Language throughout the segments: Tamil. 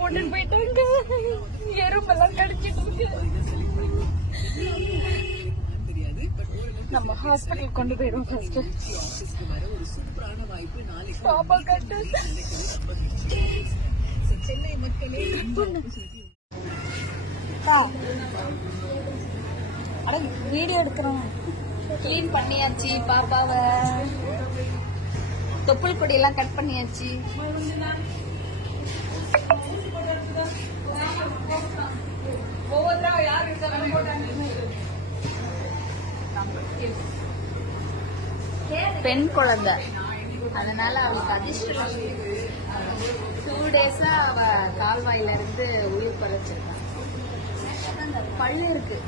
போட்டு போயிட்டாங்க. எறும்பெல்லாம் கடிச்சிட்டு இருக்கு. நம்ம ஹாஸ்பிட்டல் கொண்டு போயிடும் ஃபர்ஸ்ட். பாப்பா கட்டு சென்னை மக்களே வீடியோ எடுக்கிறோம். கிளீன் பண்ணியாச்சு பாப்பாவை. தொப்புள் கொடி எல்லாம் கட் பண்ணியாச்சு. பெண் குழந்தை, அதனால அவளுக்கு அதிர்ஷ்டம். 2 டேஸா அவ கால்வாயில இருந்து உயிர் பறிச்சிருக்கான். பள்ளு இருக்கு,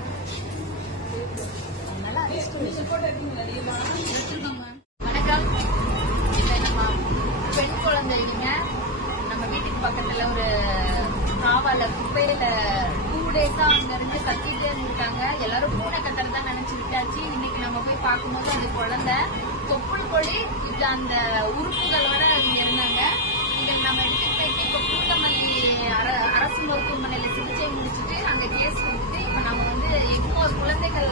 அதனால அதிர்ஷ்டம். வணக்கம். நம்ம பெண் குழந்தைங்க நம்ம வீட்டுக்கு பக்கத்துல ஒரு காவால குப்பையில 2 டேஸா அங்க இருந்து கத்திட்டே இருந்திருக்காங்க. எல்லாரும் பூனை கட்டறதா நினைச்சு விட்டாச்சு. இன்னைக்கு நம்ம போய் பார்க்கும்போது அந்த குழந்தை தொப்புள் கொடி இப்ப அந்த உறுப்புகளோட இங்க இருந்தாங்க. இதை நம்ம எடுத்துட்டு போயிட்டு இப்ப பூந்தமல்லி அரசு மருத்துவமனையில சிகிச்சை முடிச்சுட்டு அங்க கேஸ் கொடுத்துட்டு இப்ப நம்ம வந்து எக்மோர் குழந்தைகள்